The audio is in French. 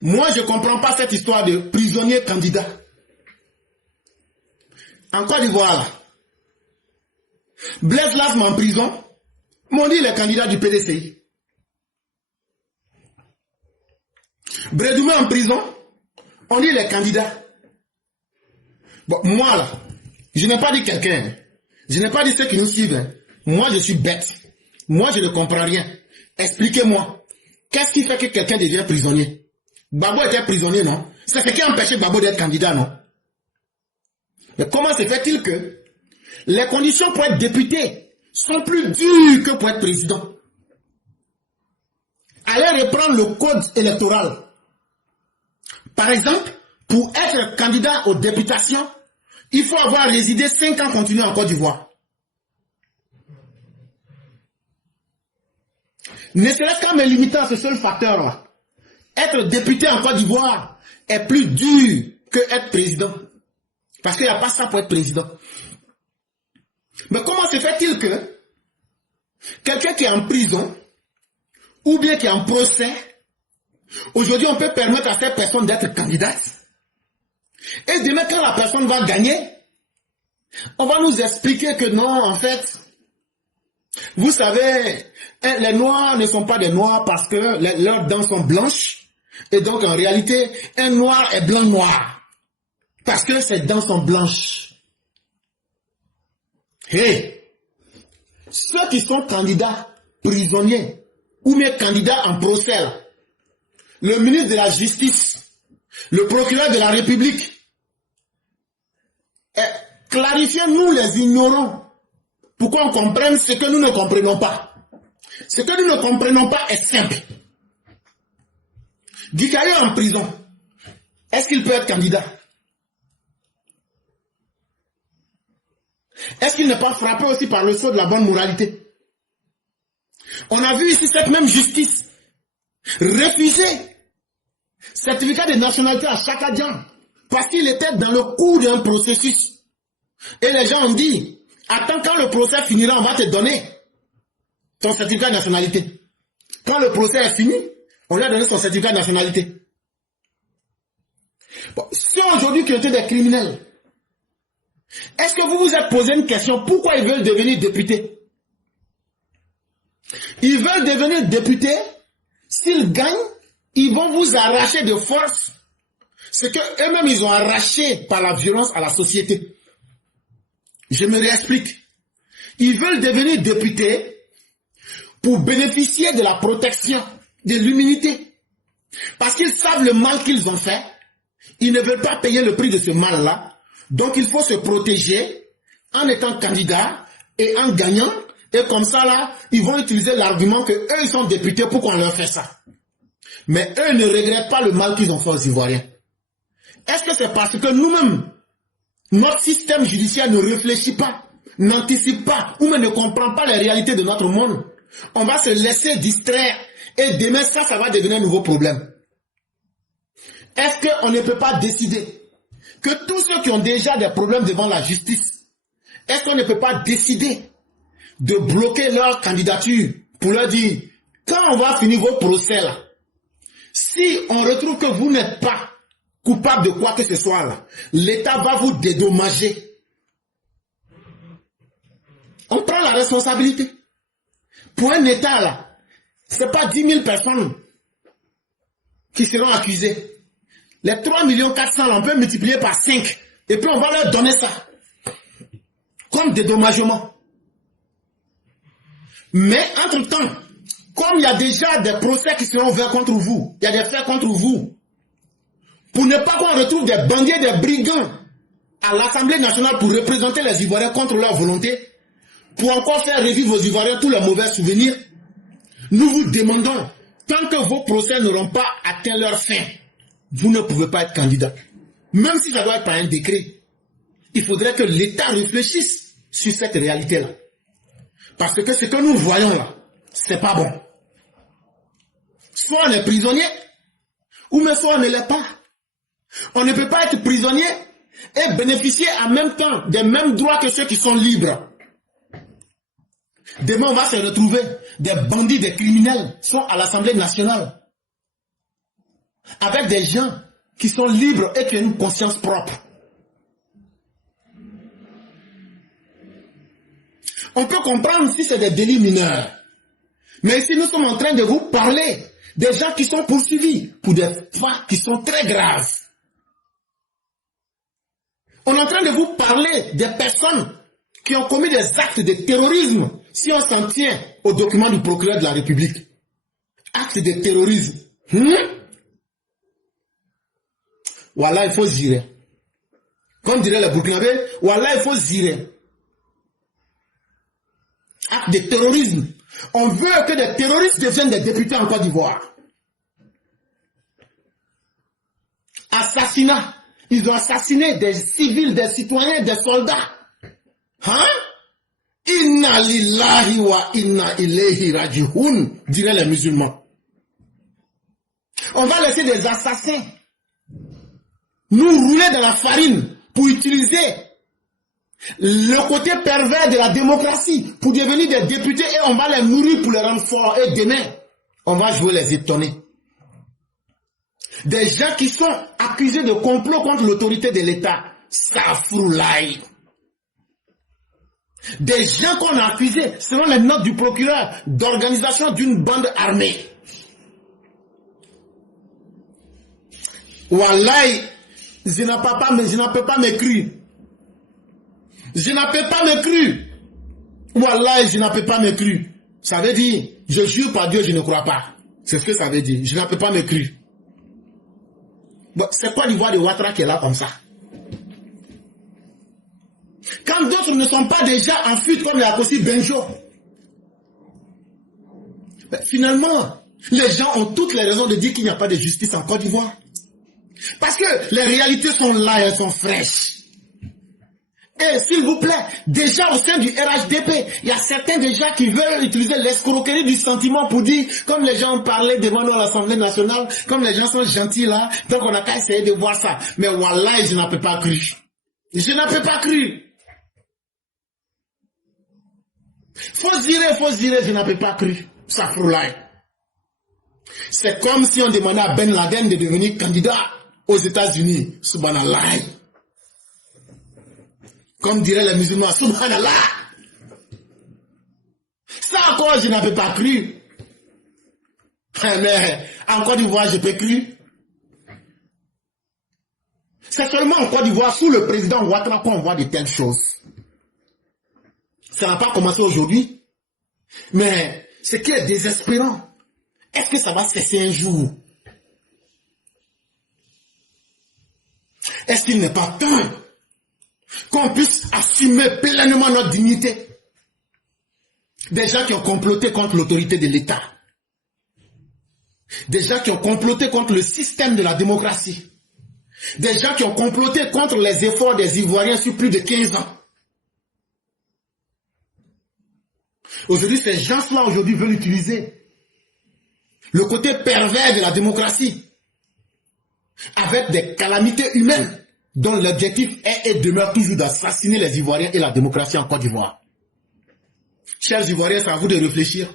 Moi, je ne comprends pas cette histoire de prisonnier candidat. En Côte d'Ivoire, Blaise Lasme en prison, m'ont dit les candidats du PDCI. Brédoumé en prison, on dit les candidats. Bon, moi là, je n'ai pas dit quelqu'un. Je n'ai pas dit ceux qui nous suivent. Moi, je suis bête. Moi, je ne comprends rien. Expliquez-moi. Qu'est-ce qui fait que quelqu'un devient prisonnier? Gbagbo était prisonnier, non? C'est ce qui a empêché Gbagbo d'être candidat, non? Mais comment se fait-il que les conditions pour être député sont plus dures que pour être président? Allez reprendre le code électoral. Par exemple, pour être candidat aux députations, il faut avoir résidé 5 ans continus en Côte d'Ivoire. Ne serait-ce qu'en me limitant à ce seul facteur-là, être député en Côte d'Ivoire est plus dur que être président. Parce qu'il n'y a pas ça pour être président. Mais comment se fait-il que quelqu'un qui est en prison, ou bien qui est en procès, aujourd'hui on peut permettre à cette personne d'être candidate, et demain quand la personne va gagner, on va nous expliquer que non, en fait, vous savez, les noirs ne sont pas des noirs parce que leurs dents sont blanches, et donc en réalité, un noir est blanc-noir, parce que ses dents sont blanches. Hey, ceux qui sont candidats prisonniers, ou bien candidats en procès, le ministre de la Justice, le procureur de la République, clarifiez-nous les ignorants, pour qu'on comprenne ce que nous ne comprenons pas. Ce que nous ne comprenons pas est simple. Guikayo en prison, est-ce qu'il peut être candidat? Est-ce qu'il n'est pas frappé aussi par le sceau de la bonne moralité? On a vu ici cette même justice refuser certificat de nationalité à Chakadjan parce qu'il était dans le cours d'un processus. Et les gens ont dit, attends quand le procès finira, on va te donner ton certificat de nationalité. Quand le procès est fini, on lui a donné son certificat de nationalité. Bon, si aujourd'hui qui étaient des criminels, est-ce que vous vous êtes posé une question, pourquoi ils veulent devenir députés? Ils veulent devenir députés, s'ils gagnent, ils vont vous arracher de force ce que eux-mêmes ils ont arraché par la violence à la société. Je me réexplique. Ils veulent devenir députés pour bénéficier de la protection, de l'immunité. Parce qu'ils savent le mal qu'ils ont fait, ils ne veulent pas payer le prix de ce mal-là. Donc il faut se protéger en étant candidat et en gagnant. Et comme ça là, ils vont utiliser l'argument que eux ils sont députés pour qu'on leur fait ça. Mais eux ne regrettent pas le mal qu'ils ont fait aux Ivoiriens. Est-ce que c'est parce que nous-mêmes, notre système judiciaire ne réfléchit pas, n'anticipe pas, ou même ne comprend pas les réalités de notre monde? On va se laisser distraire et demain ça va devenir un nouveau problème. Est-ce qu'on ne peut pas décider que tous ceux qui ont déjà des problèmes devant la justice, est-ce qu'on ne peut pas décider de bloquer leur candidature pour leur dire, quand on va finir vos procès là, si on retrouve que vous n'êtes pas coupable de quoi que ce soit là, l'État va vous dédommager. On prend la responsabilité. Pour un État là, ce n'est pas 10 000 personnes qui seront accusées. Les 3 400 000, on peut multiplier par 5. Et puis on va leur donner ça. Comme dédommagement. Mais entre-temps, comme il y a déjà des procès qui seront ouverts contre vous, il y a des faits contre vous, pour ne pas qu'on retrouve des bandits et des brigands à l'Assemblée nationale pour représenter les Ivoiriens contre leur volonté, pour encore faire revivre aux Ivoiriens tous les mauvais souvenirs, nous vous demandons, tant que vos procès n'auront pas atteint leur fin, vous ne pouvez pas être candidat. Même si ça doit être par un décret, il faudrait que l'État réfléchisse sur cette réalité-là. Parce que ce que nous voyons là, c'est pas bon. Soit on est prisonnier, ou même soit on ne l'est pas. On ne peut pas être prisonnier et bénéficier en même temps des mêmes droits que ceux qui sont libres. Demain, on va se retrouver des bandits, des criminels sont à l'Assemblée nationale. avec des gens qui sont libres et qui ont une conscience propre. On peut comprendre si c'est des délits mineurs. Mais ici, nous sommes en train de vous parler des gens qui sont poursuivis pour des faits qui sont très graves. On est en train de vous parler des personnes qui ont commis des actes de terrorisme si on s'en tient au document du procureur de la République. Actes de terrorisme. Voilà, il faut zirer. Comme dirait le Burkinabé, voilà, il faut zirer. Acte de terrorisme. On veut que des terroristes deviennent des députés en Côte d'Ivoire. Assassinat. Ils ont assassiné des civils, des citoyens, des soldats. Hein? Inna lillahi wa inna ilayhi raji'un, diraient les musulmans. On va laisser des assassins nous rouler dans la farine pour utiliser le côté pervers de la démocratie pour devenir des députés et on va les nourrir pour les rendre forts. Et demain, on va jouer les étonnés. Des gens qui sont accusés de complot contre l'autorité de l'État. Safroulaï. Des gens qu'on a accusés, selon les notes du procureur, d'organisation d'une bande armée. Wallahi, je ne peux pas m'écrire. Je ne peux pas m'écrire. Wallahi, je ne peux pas m'écrire. Ça veut dire, je jure par Dieu, je ne crois pas. C'est ce que ça veut dire. Je ne peux pas m'écrire. Bon, c'est quoi l'Ivoire de Ouattara qui est là comme ça? Quand d'autres ne sont pas déjà en fuite comme Yakosi Benjo. Finalement, les gens ont toutes les raisons de dire qu'il n'y a pas de justice en Côte d'Ivoire. Parce que les réalités sont là, elles sont fraîches. Et s'il vous plaît, déjà au sein du RHDP, il y a certains déjà qui veulent utiliser l'escroquerie du sentiment pour dire, comme les gens ont parlé devant nous à l'Assemblée nationale, comme les gens sont gentils là, donc on n'a qu'à essayer de voir ça. Mais wallah, je n'en peux pas cru. Je n'en peux pas cru. Faut dire, je n'en peux pas cru. Ça froulaille. C'est comme si on demandait à Ben Laden de devenir candidat aux États-Unis. Subhanallah. Comme diraient les musulmans, subhanallah. Ça encore, je n'en peux pas cru. Mais en Côte d'Ivoire, je peux cru. C'est seulement en Côte d'Ivoire, sous le président Ouattara, qu'on voit de telles choses. Ça n'a pas commencé aujourd'hui. Mais ce qui est désespérant, est-ce que ça va cesser un jour? Est-ce qu'il n'est pas temps qu'on puisse assumer pleinement notre dignité? Des gens qui ont comploté contre l'autorité de l'État. Des gens qui ont comploté contre le système de la démocratie. Des gens qui ont comploté contre les efforts des Ivoiriens sur plus de 15 ans. Aujourd'hui, ces gens-là aujourd'hui veulent utiliser le côté pervers de la démocratie avec des calamités humaines dont l'objectif est et demeure toujours d'assassiner les Ivoiriens et la démocratie en Côte d'Ivoire. Chers Ivoiriens, c'est à vous de réfléchir.